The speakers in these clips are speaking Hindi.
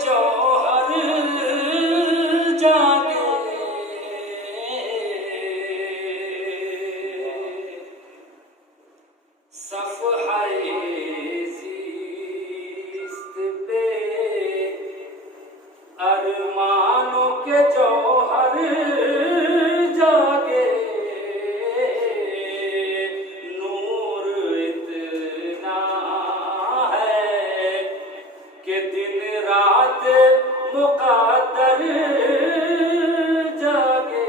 जौहर जागे, सफ़हाए ज़ीस्त पे अरमानों के जौहर जागे, नूर इतना है कि दिन रात मुक़द्दर जागे,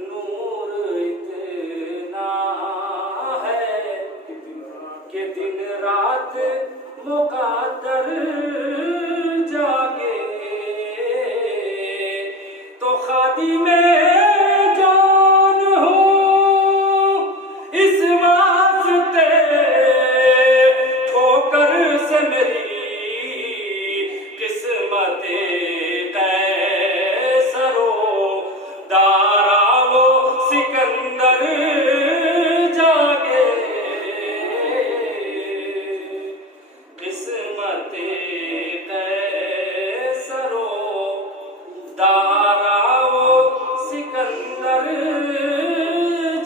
नूर इतना है कि दिन रात मुक़द्दर जागे। तो खादी में जान हो इस वास्ते, ठोकर से मेरी किस्मते कैसरो दारा वो सिकंदर जागे, किस्मते कैसरो दारा वो सिकंदर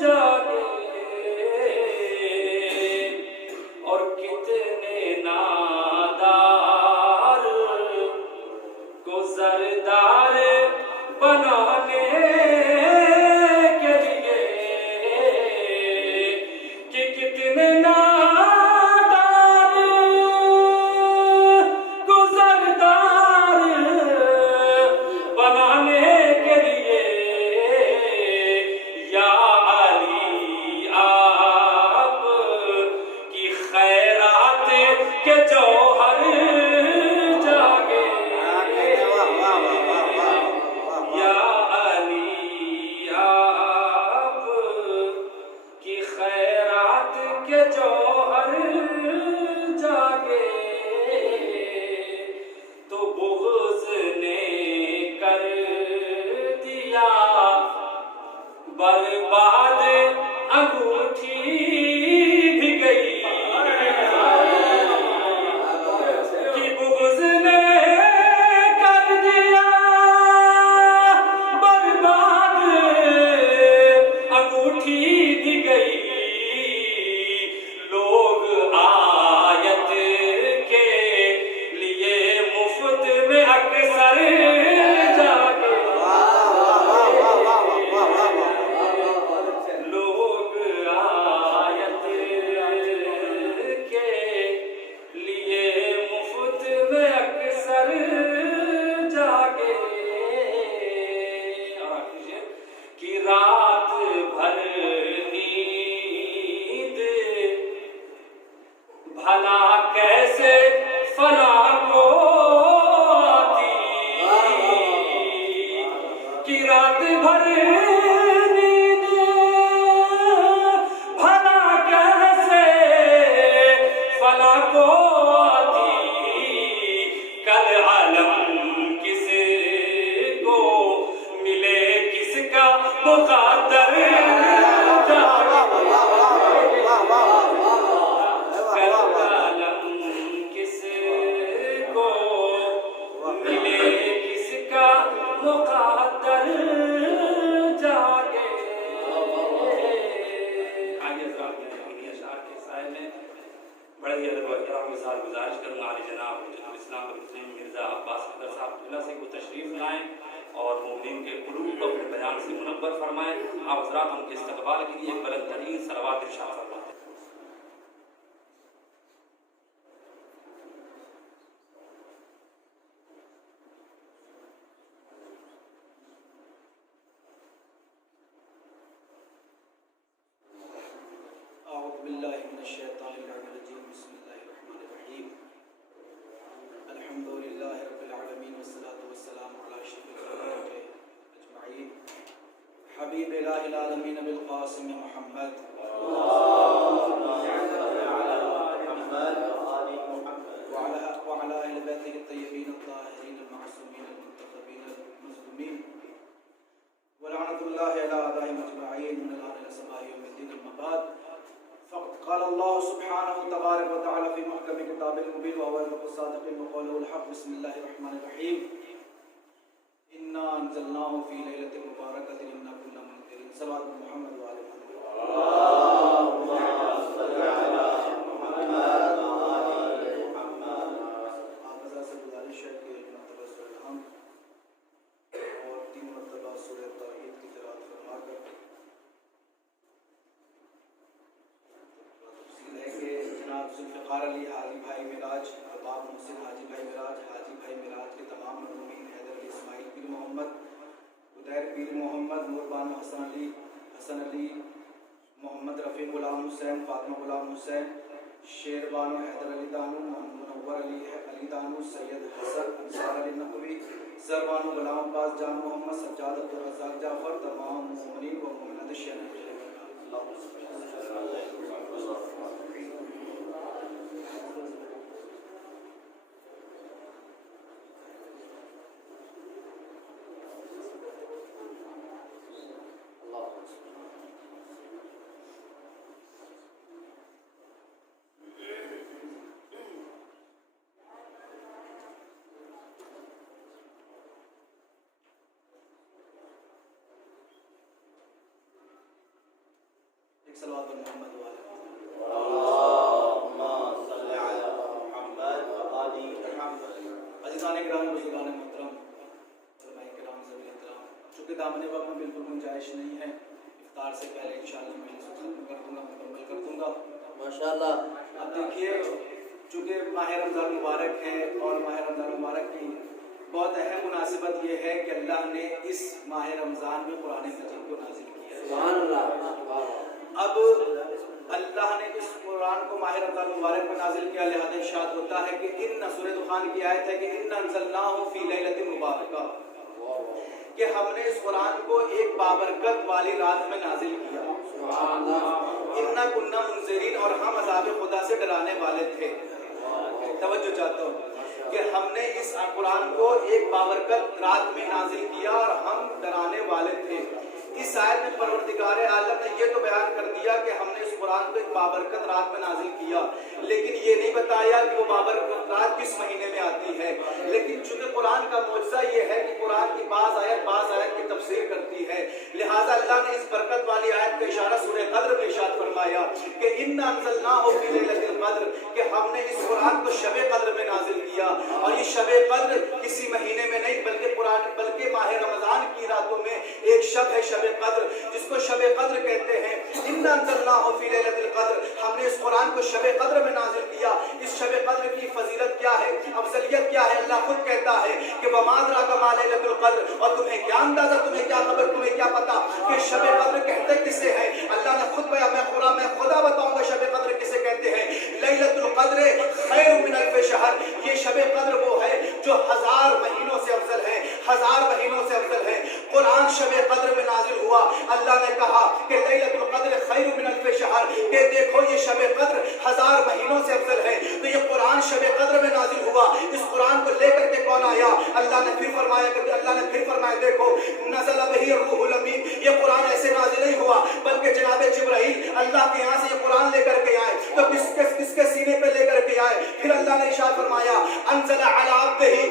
जागे। और कितने नादार को जरदार बनाने के लिए, कि कितने नादार को जरदार बनाने के लिए, या अली आप की खैरात के जौहर जागे, या अली आप की खैरात के जौहर जागे। तो बुग़्ज़ ने कर दिया बर्बाद, अंगूठी भी गई, कि बुग़्ज़ ने कर दिया बर्बाद, अंगूठी भी गई। लोग आयत के लिए मुफ्त में अक्सर जागे, लोग आयत के लिए मुफ्त में अक्सर जागे। और आखिर कि रात भर नींद भला कैसे फना को आती, कि रात भर नींद भला कैसे फना को आती, कल आलम किसको मिले किसका मुक़द्दर जागे, कल आलम किसको मिले किसका मुक़द्दर जागे। आगे अशआर के साए में बड़े ही अदब और इहतराम के साथ गुजारिश करूँगा आली जनाब हुज्जतुल इस्लाम मुस्लिम मिर्ज़ा अब्बास अकबर साहब से को तशरीफ़ लाएँ और मोमिनीन के क़ुलूब को अपने बयान से मुनव्वर फरमाएँ। आप हज़रात उनके इस्तक़बाल के लिए बुलंद तरीन सलवात इरशाद फरमाएँ। अऊज़ु बिल्लाहि मिनश शैतानिर रजीम, बिस्मिल्लाहिर्रहमानिर्रहीम, अल्हम्दुलिल्लाहि रब्बिल आलमीन, वस्सलातु वस्सलामु अला अशरफिल खल्क़ि अजमईन, हबीब इलाहिल आलमीन अबिल क़ासिम मुहम्मद वअला अहलि बैतिहि अत्तय्यबीन अत्ताहिरीन अल-मअसूमीन अल-मुंतखबीन अल-मज़लूमीन, वलअनतुल्लाहि अला अदाइहिम अजमईन, मिनल आन इला समाइ यौमिद्दीन, अम्मा बाद। फ़क़द क़ाल अल्लाहु सुब्हानहु तबारक व तआला फ़ी महकम किताबिल मुबीन व हुवल सादिक़ुल क़ौलुल हक़ बिस्मिल्लाहिर रहमानिर रहीम इन्ना अंज़लनाहु फ़ी लैलतिन मुबारकतिन इन्ना कुन्ना मुनज़िरीन सल्लल्लाहु अलैहि मुहम्मद व आले ज़ुल्फ़िकार अली हाजी भाई मिराज, अरबाब मोहसिन हाजी भाई मिराज, हाजी भाई मिराज के तमाम मरहूमीन हैदर अली इस्माइल पीर मोहम्मद, उदैर पीर मोहम्मद, नूरबानो हसन अली मोहम्मद रफ़ी गुलाम हुसैन, फातिमा गुलाम हुसैन, शेरबानो हैदर अली दानू, मुनव्वर अली दानू, सैयद हसन अंसार अली नकवी, सरबानो गुलाम अब्बास जान मोहम्मद, सज्जाद अब्दुल रज़्ज़ाक जाफ़र, तमाम मोमिनीन व मोमिनात शेर सल्लल्लाहु अलैहि अज़ीज़ान किराम बुज़ुर्गान मोहतरम उलमाए किराम ज़मीन एहतराम, चूँकि दामन वक्त में बिल्कुल गुंजाइश नहीं है, इफ्तार से पहले इंशाअल्लाह मैं इसे खत्म कर दूँगा, मुकम्मल कर दूँगा माशाअल्लाह। अब देखिए, चूँकि माह रमज़ान मुबारक है और माह रमज़ान मुबारक की बहुत अहम मुनासिबत ये है कि अल्लाह ने इस माह रमज़ान में कुरान मजीद को नाज़िल किया है। अब अल्लाह ने इस कुरान को माह रमज़ान मुबारक में नाजिल किया, लिहाजा इरशाद होता है कि इन्ना सूरह दुखान की आयत है कि इन्ना अंज़लनाहु फ़ी लैलतिन मुबारका, कि हमने इस कुरान को एक बाबरकत वाली रात में नाजिल किया। इन्ना कुन्ना मुनज़िरीन, और हम अज़ाब खुदा से डराने वाले थे। तवज्जो चाहता हूँ कि हमने इस कुरान को एक बाबरकत रात में नाजिल किया और हम डराने वाले थे। इस आयत में परवरदिगार आलम ने ये तो बयान कर दिया कि हमने इस कुरान को एक बाबरकत रात में नाजिल किया, लेकिन ये नहीं बताया कि वो बाबरकत रात किस महीने में आती है। लेकिन चूंकि कुरान का मौजज़ा ये है कि कुरान की बाज़ आयत की तफसीर करती है, लिहाजा अल्लाह ने इस बरकत वाली आयत का इशारा सूरह क़द्र में इरशाद फरमाया कि इन्ना अंज़लनाहु फ़ी लैलतिल क़द्र, कि हमने इस कुरान को शब क़द्र में नाजिल किया। और ये शब क़द्र किसी महीने में नहीं बल्कि माह रमज़ान की रातों में एक शब है शब क़द्र, जिसको शब क़द्र कहते हैं। इन्ना अंज़लनाहु फ़ी लैलतिल क़द्र, हमने इस कुरान को शब क़द्र में नाज़िल किया। इस शब क़द्र की फजीलत क्या है, अफजलियत क्या है, अल्लाह खुद कहता है कि वमा अदराका मा लैलतुल क़द्र, और तुम्हें क्या अंदाजा, तुम्हें क्या खबर, तुम्हें क्या पता कि शब क़द्र कहते किसे हैं। अल्लाह ने खुद बयान, मैं खुदा बताऊंगा शब क़द्र किसे कहते हैं। लैलतुल क़द्र खैरुम मिन अल्फ़ि शहर, ये शब क़द्र वो है जो 1000 महीनों से अफजल है, 1000 महीनों से अफजल है। कुरान शब क़द्र में नाजिल हुआ। अल्लाह ने कहा कि लैलतुल क़द्र खैरुम मिन अल्फ़ि शहर, कि देखो ये शब क़द्र 1000 महीनों से अफजल है। तो ये कुरान शब क़द्र में नाजिल हुआ। इस कुरान को लेकर के कौन आया? अल्लाह ने फिर फरमाया देखो नज़ल बिही रूहुल अमीन, ये कुरान ऐसे नाजिल नहीं हुआ बल्कि जनाब जिब्राइल अल्लाह के यहाँ से ये कुरान लेकर के आए। तो किसके सीने पे लेकर के आए? फिर अल्लाह ने इरशाद फरमाया अंज़ल अला अब्दिही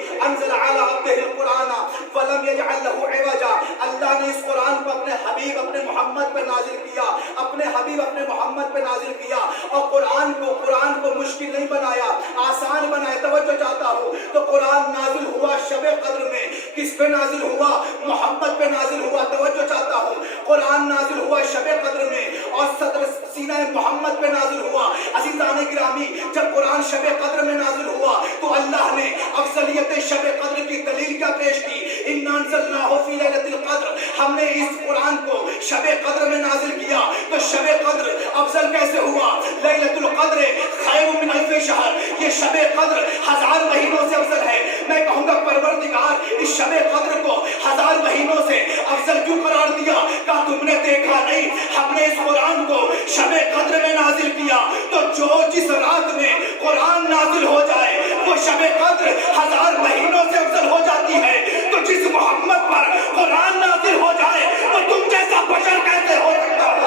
कुरान फलम यजअल लहू इवजा, अल्लाह ने इस कुरान को अपने हबीब अपने मोहम्मद पे नाजिल किया, अपने हबीब अपने मोहम्मद पे नाजिल किया। और कुरान को मुश्किल नहीं बनाया, आसान बनाया। तवज्जो चाहता हूँ, तो कुरान नाजिल हुआ शब क़द्र में। किस पे नाजिल हुआ? मोहम्मद पे नाजिल हुआ। तवज्जो चाहता हूँ, कुरान नाजिल हुआ शब क़द्र में और सदर सीना मोहम्मद पे नाजिल हुआ। अज़ीज़ान गिरामी, जब कुरान शब क़द्र में नाजिल हुआ तो अल्लाह ने अफजलियत शब क़द्र की दलील क्या पेश की? इन्ना अंज़लनाहु फ़ी लैलतिल क़द्र, हमने इस कुरान को शब क़द्र में नाजिल किया। तो शब क़द्र अफजल कैसे हुआ? लैलतुल क़द्र खैरुम मिन अल्फ़ि शहर, ये शब क़द्र 1000 महीनों से अफजल है। मैं कहूँगा परवरदिगार इस शब क़द्र को 1000 महीनों से अफजल क्यों करार दिया? क्या तुमने देखा नहीं? हमने इस कुरान को शब क़द्र में नाजिल किया। तो जो जिस रात में कुरान नाजिल हो जाए वो शब क़द्र 1000 महीनों से अफजल हो जाती है। तो जिस मोहम्मद पर कुरान नाजिल हो जाए तो तुम जैसा बशर कैसे हो सकता है?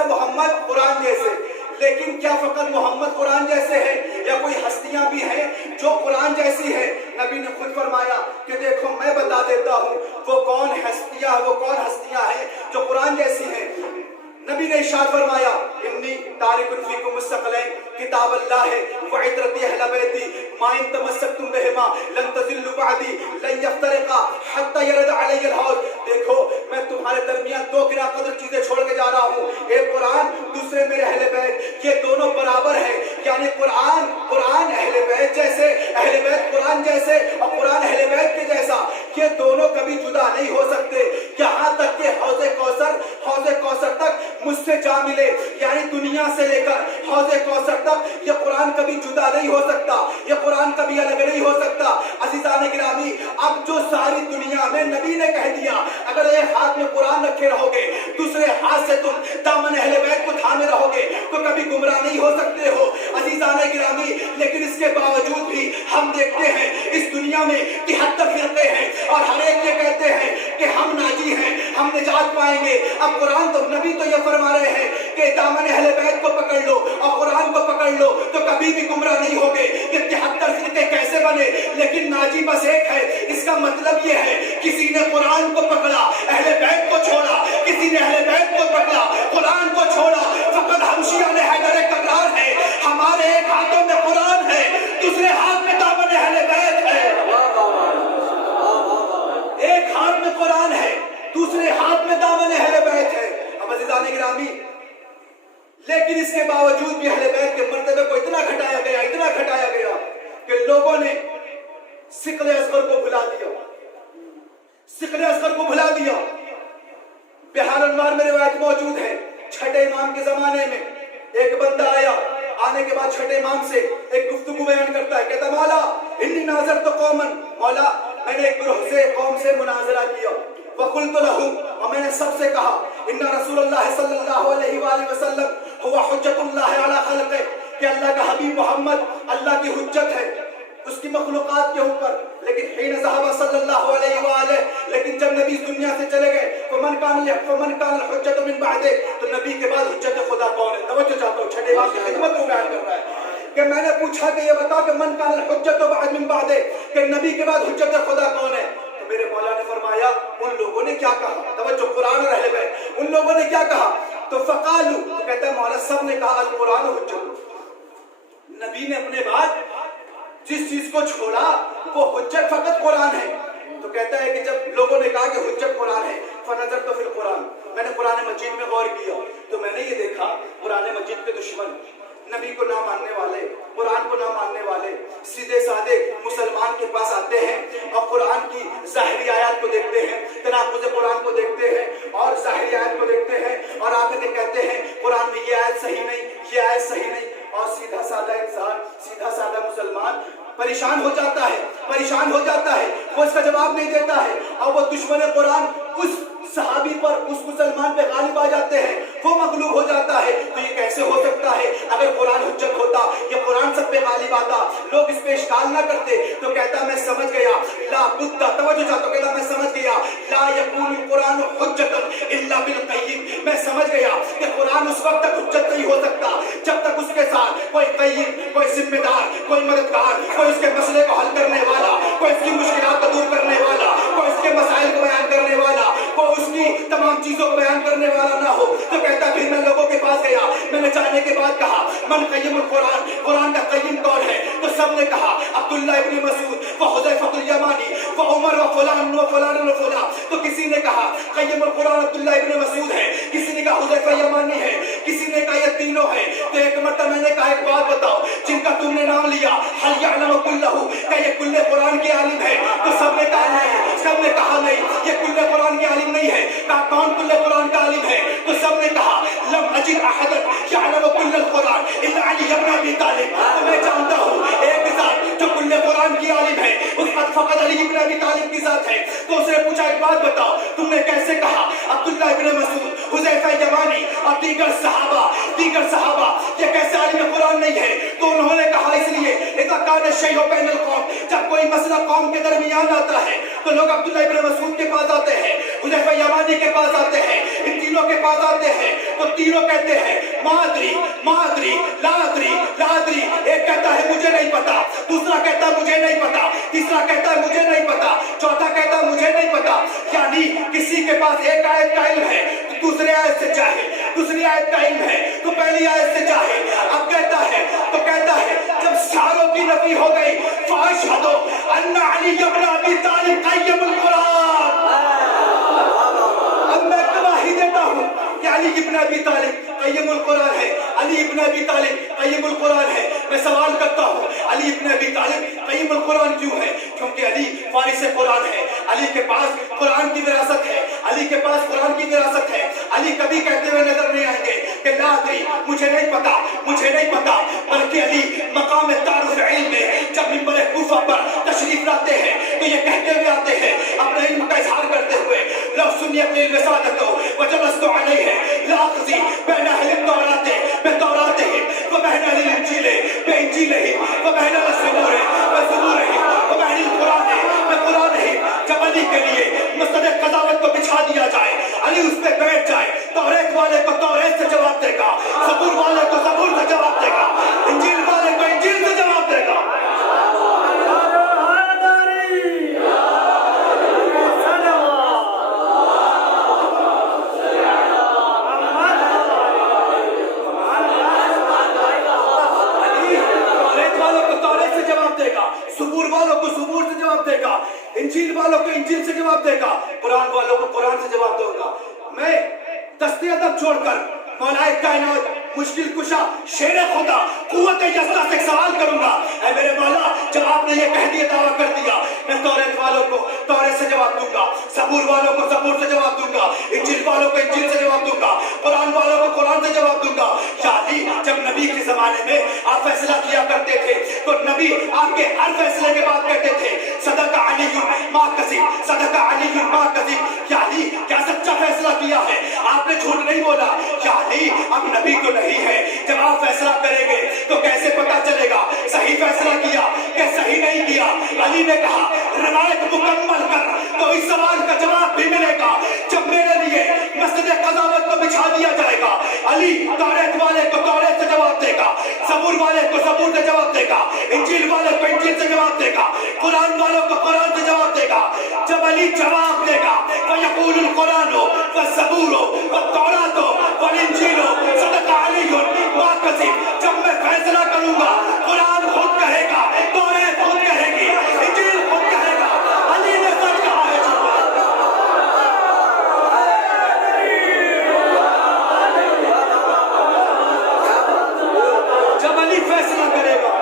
जैसा मोहम्मद कुरान जैसे। लेकिन क्या फकत मोहम्मद कुरान जैसे है या कोई हस्तियां भी हैं जो कुरान जैसी है? नबी ने खुद फरमाया कि देखो मैं बता देता हूँ वो कौन हस्तियां हैं जो कुरान जैसी हैं। नबी ने इरशाद फरमाया इन्नी तारिकुन फीकुम मुस्तक़लैन किताब अल्लाह व इतरती अहल बैती मा इन तमस्सकतुम बिहिमा लन तज़िल्लु बअदी लन यफ्तरिका हत्ता यरद अलैहिल हौद। देखो मैं तुम्हारे दरमियान दो गिरा कदर चीजें छोड़ के जा रहा हूँ, एक कुरान, दूसरे मेरे अहले बैत। ये दोनों बराबर है, यानी कुरान अहले बैत जैसे, अहले बैत कुरान जैसे और कुरान अहले बैत के जैसा। ये दोनों कभी जुदा नहीं हो सकते, यहाँ तक कि हौज़े कौसर तक मुझसे जा मिले, यानी दुनिया से लेकर हौज़े कौसर तक ये कुरान कभी जुदा नहीं हो सकता, ये कुरान कभी अलग नहीं हो सकता। अज़ीज़ान गिरामी, अब जो सारी दुनिया में नबी ने कह दिया, अगर एक हाथ में कुरान रखे रहोगे, दूसरे हाथ से तुम दामन अहले बैत को थामे रहोगे तो कभी गुमराह नहीं हो सकते हो अज़ीज़ान गिरामी। लेकिन इसके बावजूद भी हम देखते हैं इस दुनिया में 73 फिरके हैं और हर एक ये कहते हैं कि हम नाजी हैं, हम निजात पाएंगे। अब कुरान तो नबी तो ये फरमा रहे हैं कि दामन अहले बैत को पकड़ लो और कुरान को पकड़ लो तो कभी भी गुमराह नहीं होगे। ये 73 फिरके कैसे बने? लेकिन नाजी बस एक है। इसका मतलब ये है किसी ने कुरान को पकड़ा, अहले बैत को छोड़ा, किसी ने अहले बैत को पकड़ा, कुरान को छोड़ा। फकत हम शिया ने हैदर करार है, हमारे एक हाथों में कुरान है, दूसरे हाथ में दामन अहले बैत है। एक हाथ में कुरान है, दूसरे हाथ में दामन अहले बैत है। अब अज़ीज़ान गिरामी, लेकिन इसके बावजूद भी अहले बैत के मर्तबे को इतना घटाया गया कि लोगों ने सिकले असगर को भुला दिया। बिहार अनवार में रिवायत मौजूद है, छठे इमाम के जमाने में एक बंदा आया, आने के बाद छठे इमाम से एक गुफ्तगू बयान करता है, कहता मौला इन्नी नाज़र तो कौमन, मौला मैंने एक ग्रुप से कौम से मुनाजरा किया, वकुल्तु लहू, और मैंने सबसे कहा इन्ना रसूलुल्लाह सल्लल्लाहु अलैहि वसल्लम हुवा हुज्जतुल्लाह अला खल्क़े, कि अल्लाह का हबीब मोहम्मद अल्लाह की हुज्जत है उसकी मखलूकात के ऊपर। लेकिन हीन ज़हबा सल्लल्लाहु अलैहि वसल्लम, लेकिन जब नबी इस दुनिया से चले गए, फमन कान हुज्जतु मिन बअदे, तो नबी के बाद हुज्जत खुदा कौन है? तवज्जो चाहता हूं, छठे बात की खिदमत को बयान कर रहा है कि मैंने पूछा कि ये बताओ कि मन कान हुज्जतु बअद मिन बअदे, कि नबी के बाद हुज्जत खुदा कौन है? तो मेरे मौला ने फरमाया उन लोगों ने क्या कहा, तवज्जो कुरान और अहले बैत, उन लोगों ने क्या कहा? तो फकालू, तो कहता है मौला सब ने कहा अल कुरान हुज्जत, नबी ने अपने बाद जिस चीज को छोड़ा वो हुज्जत फकत कुरान है। तो कहता है कि जब लोगों ने कहा कि हुज्जत कुरान है, फनजर तो फिर कुरान, मैंने कुरान मजीद में गौर किया तो मैंने ये देखा कुरान मजीद के दुश्मन, नबी को ना मानने वाले, कुरान को ना मानने वाले सीधे साधे मुसलमान के पास आते हैं और कुरान की ज़ाहिरी आयत को देखते हैं, तनाक़ुज़ कुरान को देखते हैं और ज़ाहिरी आयत को देखते हैं और आकर के कहते हैं कुरान में ये आयत सही नहीं, ये आयत सही नहीं। और सीधा साधा इंसान, सीधा साधा मुसलमान परेशान हो जाता है, वो इसका जवाब नहीं देता है और वो दुश्मन कुरान उस सहाबी पर, उस मुसलमान पे गालिब आ जाते हैं, वो मगलूब हो जाता है। तो ये कैसे हो सकता है? अगर कुरान हुज्जत होता, ये कुरान सब पे गालिब आता, लोग इस पे इश्काल ना करते। तो कहता मैं समझ गया, ला बुद्दा, तवज्जो चाहता हूं, कहता मैं समझ गया, ला यकून कुरान हुज्जतन इल्ला बिल क़य्यिम, मैं समझ गया कि कुरान उस वक्त तक हुज्जत नहीं हो सकता जब तक उसके साथ कोई क़य्यिम, कोई जिम्मेदार, कोई मददगार, कोई इसके मसले को हल करने वाला, कोई इसकी मुश्किलात को दूर करने वाला, कोई इसके मसाइल को बयान करने वाला, कोई उसकी तमाम चीजों को बयान करने वाला ना हो। तो कहता फिर मैं लोगों के पास गया, मैंने जाने के बाद कहा मन क़य्यिमुल कुरान, कुरान का क़य्यिम कौन है? तो सबने कहा अब्दुल्लाह इब्न मसूद व हुज़ैफ़तुल यमानी व उमर व फलान व फलान व फलान। तो किसी ने कहा क़य्यिमुल कुरान अब्दुल्लाह इब्न मसूद है, किसी ने कहा हुज़ैफ़ा यमानी है, किसी ने कहा ये तीनों है। तो एक मरतबा मैंने कहा एक बात बताओ, जिनका तुमने नाम लिया हल यअलमु कुल्लहु, क्या ये कुल्ले कुरान के आलिम है? तो सबने कहा नहीं, सबने कहा नहीं ये कुल्ले कुरान के आलिम नहीं है। कहा कौन कुल्ले कुरान का आलिम है? तो सबने कहा लम अजिद अहदन यअलमु कुल्लल कुरान इल्ला अली इब्न अबी तालिब। तो मैं जानता हूँ एक साथ जो कुल्ले कुरान की आलिम है उसका फकत अली इब्न अबी तालिब के साथ है। तो उसने पूछा एक बात बताओ, तुमने कैसे कहा अब्दुल्लाह इब्न मसूद, हुज़ैफ़ा यमानी और दीगर सहाबा ये कैसे आलिम कुरान नहीं है? तो उन्होंने कहा इसलिए इज़ा कान शैउ बैनल कौम, जब कोई मसला कौम के दरमियान आता है तो लोग अब्दुल्लाह इब्न मसूद के पास आते हैं, हुज़ैफ़ा यमानी के पास आते हैं, इन तीनों के पास आते हैं तो तीनों कहते हैं मादरी मादरी लादरी लादरी। एक कहता है मुझे नहीं पता, दूसरा कहता है मुझे नहीं पता, तीसरा कहता है मुझे नहीं पता, चौथा कहता है मुझे नहीं पता। यानी किसी के पास एक आयत का इल्म है तो दूसरे आयत से जाहिल, दूसरी आयत का इल्म है तो पहली आयत से जाहिल। अब कहता है जब सारों की नफी हो गई फाशहदो अन्ना अली इब्न अबी तालिब क़य्यमुल कुरान। अब मैं गवाही देता हूं कि अली इब्न अबी तालिब क़य्यमुल कुरान है, अली इब्न अबी तालिब क़य्यमुल कुरान है। मैं सवाल करता हूं अली इब्न अबी तालिब क़य्यमुल कुरान क्यों है? क्योंकि अली वारिस कुरान है, अली के पास कुरान की विरासत है, अली के पास कुरान की विरासत है। अली कभी कहते हुए नजर नहीं आएंगे कि ला अदरी, मुझे नहीं पता, मुझे नहीं पता, बल्कि अली मकाम तारुफ इल्म में जब मिंबर कूफा पर तशरीफ लाते हैं तो ये कहते हुए आते हैं, अपने इल्म का इजहार करते हुए, लव सुन्नियत लिल वसादतो वजलस्तु अलैहि ला अखज़ी बैन अहल तौरात बितौरात व बैन अहल इंजील बिइंजील व बैन अस-सबूर व ज़बूर व बैन कुरान व कुरान। जब अली के लिए मसनद क़ज़ावत को बिछा दिया जाए, अली उस पे बैठ जाए, तौरात वाले को तौरात से जवाब देगा, ज़बूर वाले को ज़बूर से जवाब देगा, इंजील वाले को इंजील से जवाब देगा। सुबूर वालों को सुबूर से जवाब देगा, इंजील वालों को इंजील से जवाब देगा, कुरान वालों को कुरान से जवाब दूंगा। मैं दस्ते अदब छोड़कर मौलाए कायनात मुश्किल कुशा शेर खुदा कुव्वत यस्ता से सवाल करूंगा, ऐ मेरे मौला जब आपने ये कह दिया दावा कर दिया, मैं तौरात वालों को तौरात से जवाब दूंगा, ज़बूर वालों को ज़बूर से जवाब दूंगा, इंजील वालों को इंजील से जवाब दूंगा, कुरान वालों को कुरान से जवाब दूंगा। यानी जब नबी के जमाने में आप फैसला किया करते थे तो नबी आपके हर फैसले के बाद कहते थे सदका अलीयुन मा कज़िब, सदका अलीयुन मा कज़िब। यानी क्या सच्चा फैसला किया है, आपने झूठ नहीं बोला। यानी अब नबी तो नहीं है, जब आप फैसला करेंगे तो कैसे पता चलेगा सही फैसला किया कि सही नहीं किया? अली ने कहा रिवायत मुकम्मल कर तो इस सवाल का जवाब भी मिलेगा। जब मेरे लिए मसनद क़ज़ावत को बिछा दिया जाएगा, अली तौरात वाले को तौरात से जवाब देगा, ज़बूर वाले को ज़बूर से जवाब देगा, इंजील वाले को इंजील से जवाब देगा, कुरान वालों को कुरान से जवाब देगा। जब अली जवाब देगा फयक़ूलुल कुरानो वज़्ज़बूरो वत्तौरातो वल-इंजीलो सदका अलीयुन मा कज़िब। जब मैं फैसला करूंगा कुरान खुद कहेगा, तौरात खुद कहेगी, इंजील खुद कहेगा अली ने सच कहा है। जब अली फैसला करेगा,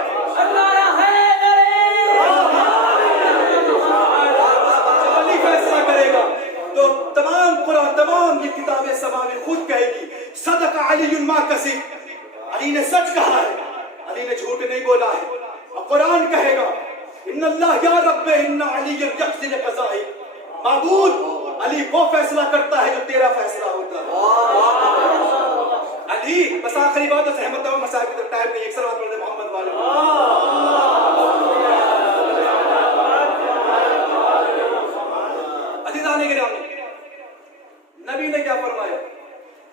जब अली फैसला करेगा तो तमाम कुरान तमाम ये किताबें समावें खुद कहेगी सदका अलीयुन मा कज़िब, अली ने सच कहा है, अली ने झूठ नहीं बोला है। और कुरान कहेगा इन्नल्लाह या रब्बे इन्ना अलीयन यक़ज़ी क़ज़ाई। माबूद अली वो फैसला करता है जो तेरा फैसला होता है। अली बस आखिरी बात तो सहमत हो, मसाइल की टाइम नहीं, एक सलात पढ़ दे मोहम्मद वाले। अज़ीज़ान गिरामी, नबी ने क्या फरमाया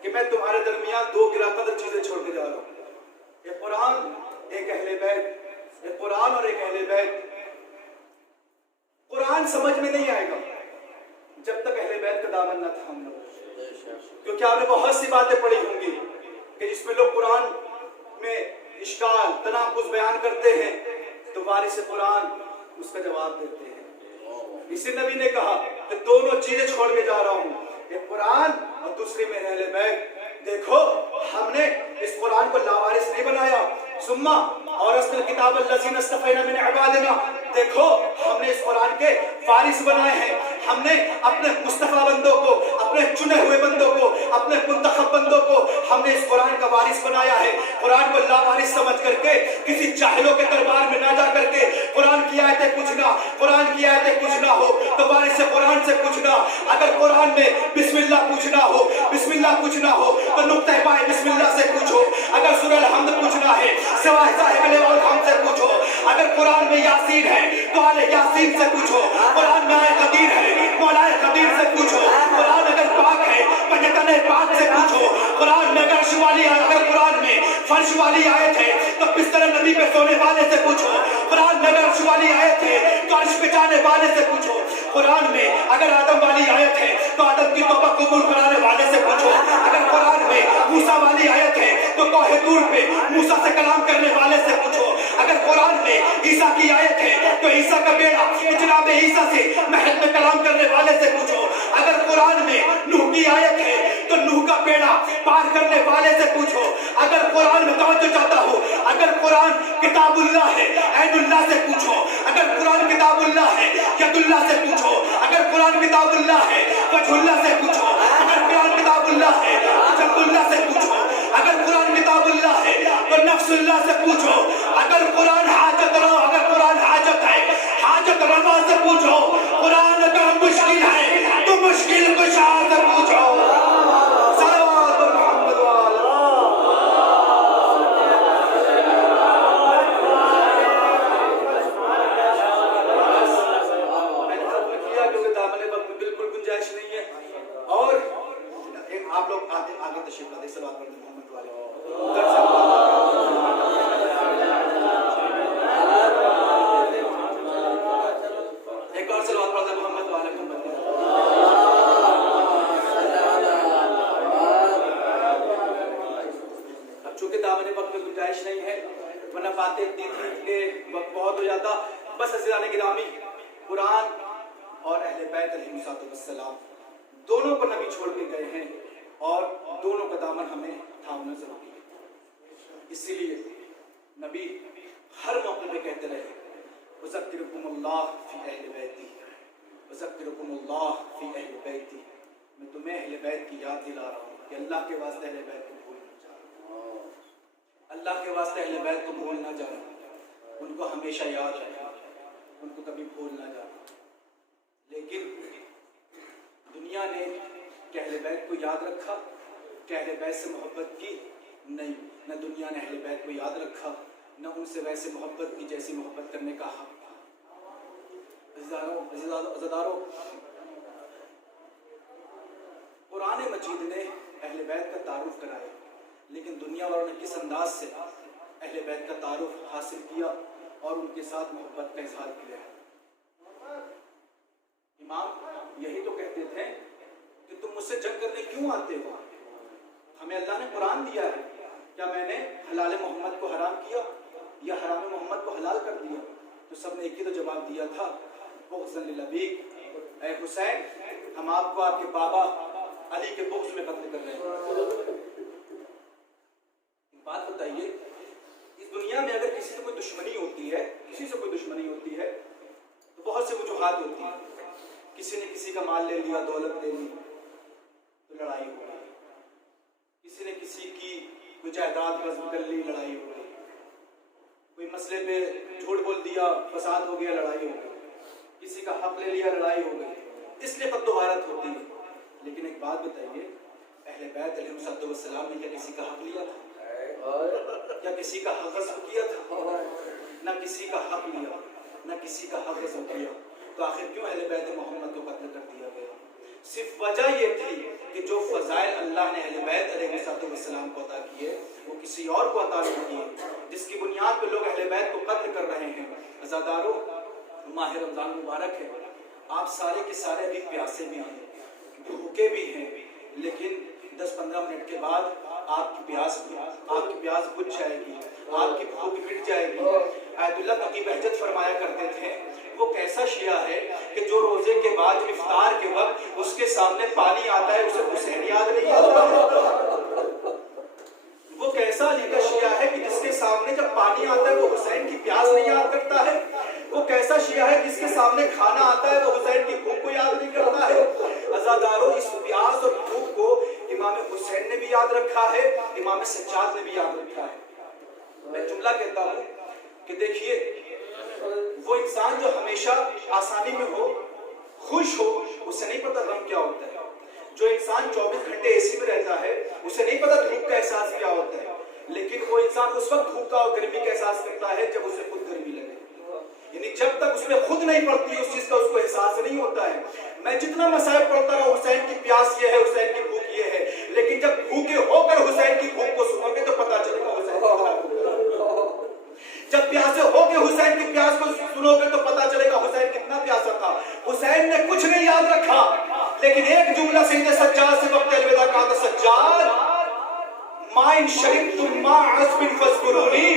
कि मैं तुम्हारे दरमियान दो गिरा कदर चीजें छोड़ के जा रहा हूं, एक कुरान एक अहले बैत, एक कुरान और एक अहले बैत। कुरान समझ में नहीं आएगा जब तक अहले बैत का दामन न थाम लो, क्योंकि आपने बहुत सी बातें पढ़ी होंगी कि जिसमें लोग कुरान में इश्काल तनाकुज़ बयान करते हैं तो वारिस कुरान उसका जवाब देते हैं। इसी नबी ने कहा कि दोनों चीजें छोड़ के जा रहा हूं, एक कुरान और दूसरी में अहले बैत। देखो हमने इस कुरान को लावारिस नहीं बनाया, सुम्मा और अस्ल किताब अल्लज़ीना इस्तफ़ैना मिन इबादिना, देखो हमने इस कुरान के वारिस बनाए हैं। हमने अपने मुस्तफा बंदों को, अपने चुने हुए बंदों को, अपने मुंतखब बंदों को हमने इस कुरान का वारिस बनाया है। कुरान को लावारिस समझ करके किसी जाहिलों के दरबार में ना जा करके कुरान की आयतें पूछना, कुरान की आयतें पूछना हो तो वारिस कुरान से पूछना। अगर कुरान में बिस्मिल्लाह पूछना हो, बिस्मिल्लाह पूछना हो तो नुक्ता पाए बिस्मिल्लाह से पूछो। अगर सूरह हम्द पूछना है सिवाय साहिब लेवल हम से पूछो। अगर कुरान में यासीन है तो आले यासीन से पूछो। कुरान में आए कदीर है मौलाए कदीर से पूछो। कुरान अगर पाक है पंजतने पाक से पूछो। फर्श वाली आयत है तो बिस्तर नबी पे सोने वाले से पूछो। कुरान में अगर अर्श वाली आयत है तो अर्श पे जाने वाले से पूछो। कुरान में अगर आदम वाली आयत है तो आदम की तौबा कबूल कराने वाले से पूछो। अगर कुरान में मूसा वाली आयत है तो कोहे तूर पे मूसा से कलाम करने वाले से पूछो। अगर कुरान में ईसा की आयत है तो ईसा का बेड़ा जनाब ईसा से महल में कलाम करने वाले से पूछो। अगर कुरान में नूह की आयत है तो नूह का बेड़ा पार करने वाले से पूछो। अगर कुरान में तवज्जो चाहता हो, अगर कुरान किताबुल्लाह है ऐनुल्लाह से पूछो। अगर कुरान किताबुल्लाह है यदुल्लाह से पूछो। अगर कुरान किताबुल्लाह है वजहुल्लाह से पूछो। अगर कुरान किताबुल्लाह है जब्बुल्लाह से पूछो। अगर कुरान किताबुल्लाह है तो नफ्सुल्लाह से पूछो। अगर कुरान हाजत रवा, अगर कुरान हाजत है हाजत रवा से पूछो। कुरान अगर मुश्किल है तो मुश्किल कुशा से पूछो। सल्लल्लाहु अलैहि मोहम्मद वाला। मैंने खत्म किया क्योंकि दामन वक्त में बिल्कुल गुंजाइश नहीं है। और आप लोग आगे तशरीफ लाते सल्लल्लाहु अलैहि मोहम्मद वाले। एक और सल्लल्लाहु अलैहि मोहम्मद वाले मोहम्मद। अब चूंकि दामन वक्त में गुंजाइश नहीं है वरना बातें इतनी थी कि वक्त बहुत हो जाता। बस अज़ीज़ान गिरामी, कुरान और अहले बैत अलैहिस्सलाम दोनों को नबी छोड़ के गए हैं और दोनों का दामन हमें थामना जरूरी है। इसीलिए नबी हर मौके पे कहते रहे उज़क्किरुकुमुल्लाह फी अहले बैती, उज़क्किरुकुमुल्लाह फी अहले बैती। मैं तुम्हें अहले बैत की याद दिला रहा हूँ कि अल्लाह के वास्ते अहले बैत को भूल ना जाना। अल्लाह के वास्ते अहले बैत को भूल ना जाना। उनको हमेशा याद रखना, उनको कभी भूल ना जाना। लेकिन दुनिया ने क्या अहले बैत को याद रखा, क्या अहले बैत से मोहब्बत की? नहीं, न दुनिया ने अहले बैत को याद रखा, न उनसे वैसे मोहब्बत की जैसी मोहब्बत करने का हक। अज़ीज़ारों, कुरान मजीद ने अहले बैत का तारुफ कराया, लेकिन दुनिया वालों ने किस अंदाज से अहले बैत का तारुफ हासिल किया और उनके साथ मोहब्बत का इजहार किया है। इमाम यही तो कहते थे कि तुम मुझसे जंग करने क्यों आते हो? हमें अल्लाह ने कुरान दिया है, क्या मैंने हलाल मोहम्मद को हराम किया या हराम मोहम्मद को हलाल कर दिया? तो सब ने एक ही तो जवाब दिया था, बुग़्ज़न लिल-अबीक, ऐ हुसैन हम आपको आपके बाबा अली के बुग़्ज़ में कत्ल कर रहे हैं। बात बताइए, इस दुनिया में अगर किसी से कोई दुश्मनी होती है, किसी से कोई दुश्मनी होती है तो बहुत से वजूहात होती है। किसी ने किसी का माल ले लिया, दौलत ले ली तो लड़ाई हो गई। किसी ने किसी की कोई जायदाद गज़्ब कर ली, लड़ाई हो गई। कोई मसले पे झूठ बोल दिया, फसाद हो गया, लड़ाई हो गई। किसी का हक ले लिया, लड़ाई हो गई। इसलिए कद्दोगारत होती है। लेकिन एक बात बताइए, अहले बैत अलैहिस्सलाम ने क्या किसी का हक लिया था? क्या किसी का हक गज़्ब किया था? ना किसी का हक लिया, ना किसी का हक गज़्ब किया। तो आखिर क्यों अहले बैत मोहम्मद को कत्ल कर दिया गया? सिर्फ वजह ये थी कि जो फज़ाइल अल्लाह ने अहले बैत अलैहिस्सलाम को अता किए वो किसी और को अता नहीं किए, जिसकी बुनियाद पर लोग अहले बैत को कत्ल कर रहे हैं। अज़ादारों, माह रमज़ान मुबारक है। आप सारे के सारे अभी प्यासे भी हैं, भूखे भी हैं, लेकिन 10-15 मिनट के बाद आपकी प्यास बुझ जाएगी, आपकी भूख मिट जाएगी। आयतुल्लाह तकी बहजत फरमाया करते थे, वो कैसा शिया है कि जो रोजे के बाद इफ्तार के वक्त उसके सामने पानी आता है उसे हुसैन याद नहीं आता। वो कैसा अली का शिया है कि जिसके सामने जब पानी आता है वो हुसैन की प्यास नहीं याद करता है। वो कैसा शिया है जिसके सामने खाना आता है वो हुसैन की भूख को याद नहीं करता है। अज़ादारों, इस प्यास और भूख को इमाम हुसैन ने भी याद रखा है, इमाम सज्जाद ने भी याद रखा है। मैं जुमला कहता हूँ कि देखिए, वो इंसान जो हमेशा आसानी में हो, खुश हो, उसे नहीं पता गम क्या होता है। जो इंसान 24 घंटे एसी में रहता है उसे नहीं पता धूप का एहसास क्या होता है। लेकिन वो इंसान उस वक्त धूप का और गर्मी का एहसास करता है जब उसे खुद गर्मी लगे। यानी जब तक उसमें खुद नहीं पड़ती उस चीज का उसको एहसास नहीं होता है। मैं जितना मसाइब पढ़ता रहा, हुसैन की प्यास ये है, हुसैन की भूख ये है, लेकिन जब भूखे होकर हुसैन की भूख को सुनोगे तो पता चलेगा हुसैन प्यास को सुनोगे तो पता चलेगा हुसैन कितना प्यासा था। हुसैन ने कुछ नहीं याद रखा, लेकिन एक जुमला सैयद सज्जाद से वक्त अलविदा कहा था, सज्जाद माइन शरीफ तुम मा अस्बिन फस्कुरूनी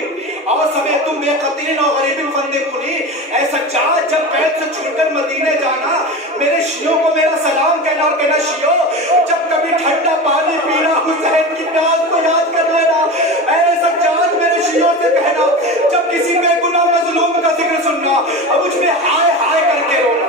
और समय तुम बेकतीन और गरीबिन फंदेकुनी। ऐ सज्जाद जब कैद से छूटकर मदीने जाना, मेरे शियों को मेरा सलाम कहना और कहना, शियो जब कभी ठंडा पानी पीना हुसैन की प्यास को याद कर लेना। ऐ सज्जाद मेरे शियों से कहना, जब किसी बेगुनाह मजलूम का जिक्र सुनना, अब मुझ पे हाय हाय करके रोना,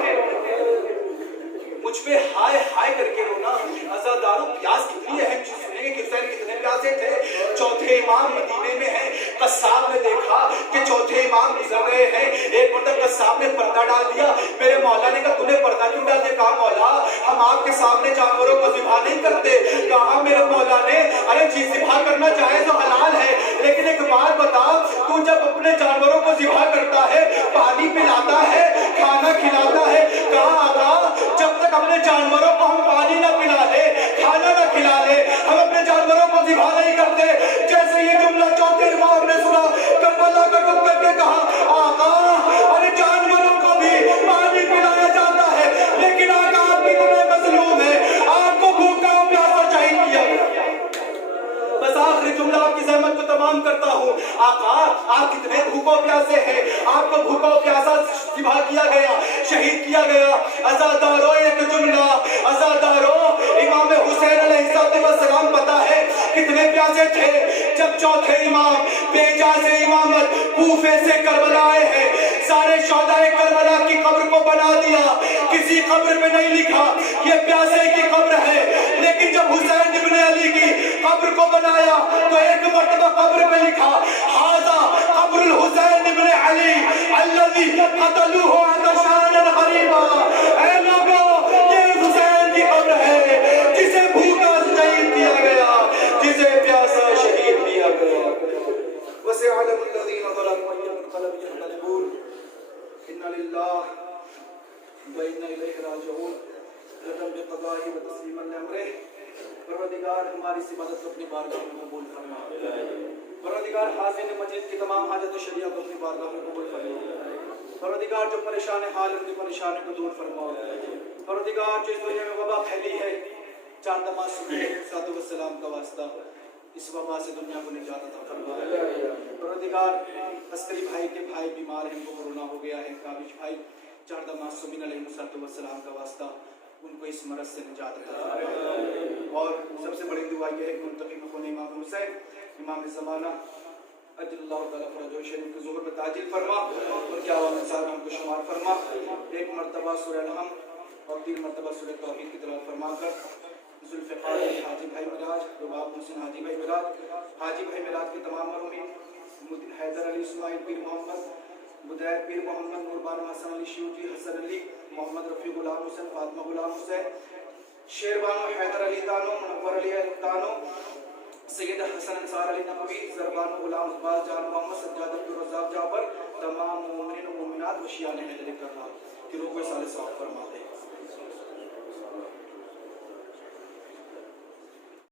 मुझ पे हाय हाय करके रोना। अज़ादारों प्यास कितनी अहम चीज सुनेंगे कि हुसैन कितने प्यासे थे। चौथे इमाम मदीने में है, कस्साब ने देखा कि चौथे इमाम गुजर रहे हैं। एक मतलब कस्साब ने पर्दा डाल दिया। मेरे मौला ने कहा तूने पर्दा क्यों डाल दिया? कहा मौला हम आपके सामने जानवरों को ज़िबा नहीं करते। कहा मेरे मौला ने, अरे जी ज़िबा करना चाहे तो हलाल है, लेकिन एक बात बता, तू जब अपने जानवरों को ज़िबा करता है, पानी पिलाता है, खाना खिलाता है, कहा आका जब तक अपने जानवरों को हम पानी ना पिला ले, खाना ना खिला ले, हम अपने जानवरों को ज़िबा नहीं करते। जैसे ये जुमला चौथे इमाम ने सुना, करबला का रुख करके कहा आका अरे जानवरों को भी पानी पिलाया जाता है, लेकिन आका आप कितने मजलूम है, आपको भूखा प्यासा चाहिए किया। बस आखिरी जुमला आपकी ज़हमत को तमाम करता हूँ, आका आप कितने भूखो प्यासे हैं, आपको भूखो प्यासा ज़िबा किया गया, शहीद किया गया। अज़ादारों एक जुमला, अज़ादारों इमाम हुसैन अलैहिस्सलाम पता है कितने प्यासे थे। जब चौथे इमाम बेजा से इमामत कूफे से करबला आए हैं, सारे शौदाए करबला की कब्र को बना दिया, किसी कब्र पे नहीं लिखा ये प्यासे की कब्र है, लेकिन जब हुसैन इब्ने अली की कब्र को बनाया तो एक मर्तबा कब्र पे लिखा हाज़ा कब्रुल हुसैन इब्ने अली अल्लज़ी क़तलूहु अतशान ग़रीबा। ऐ लोगों ये हुसैन की कब्र है जिसे भूखा शहीद किया गया, जिसे प्यासा शहीद किया गया। वसयअलमुल लज़ीना ज़लमू अय्युल यन्क़लिबून इन्ना लिल्लाहि व इन्ना इलैहि राजिऊन। रदम बिक़ज़ाहि व तस्लीमन लिअम्रिहि। परवरदिगार हमारी इस इबादत को अपनी बारगाह में कबूल फरमा। परवरदिगार हाज़िर मजीद की तमाम हाजत शरिया को अपनी बारगाह में कबूल फरमा। परवरदिगार जो परेशान हाल उनकी परेशानी को दूर फरमाओ। परवरदिगार जो इस दुनिया में वबा फैली है, चार मासूम सलाम का वास्ता, इस वबा से दुनिया को निजात अता फरमा। परवरदिगार अस्करी भाई के भाई बीमार हैं, उनको कोरोना हो गया है, काबिज भाई चार मासूमीन अलैहिस्सलाम का वास्ता, उनको इस मरज से निजात अता फरमा। और सबसे बड़ी दुआ यह है कि मुंतकिम खुद इमाम हुसैन इमाम ज़माना अल्लाह ताला फरजो शरीफ के ज़ुहर में ताजिल फरमा और क्या आवाम इंसान हमको शुमार फरमा। एक मरतबा सूरह अलहम और 3 मरतबा सूरह तौहीद की तिलावत फरमाकर ज़ुल्फ़िकार हाजी भाई मिराज, रुबाब मोहसिन हाजी भाई मिराज, हाजी भाई मिराज के तमाम मरहूमीन, मुद्दिन हैदर अली इस्माइल पीर मोहम्मद, बुदैर पीर मोहम्मद, नुरबान हसन अली शिवजी, हसन अली मोहम्मद रफ़ी गुलाम हुसैन, फातिमा गुलाम हुसैन, शेरबानो हैदर अली तानो, मुनव्वर अली तानो, सैयद हसन अंसार अली नबवी, ज़रबानो गुलाम अब्बास जान मोहम्मद, सज्जाद अब्दुल रज़्ज़ाक़ जाबर, तमाम मोमिनीन और मोमिनात वशियाने हैदर करना कि रोज़ साले सवाब फरमा दे।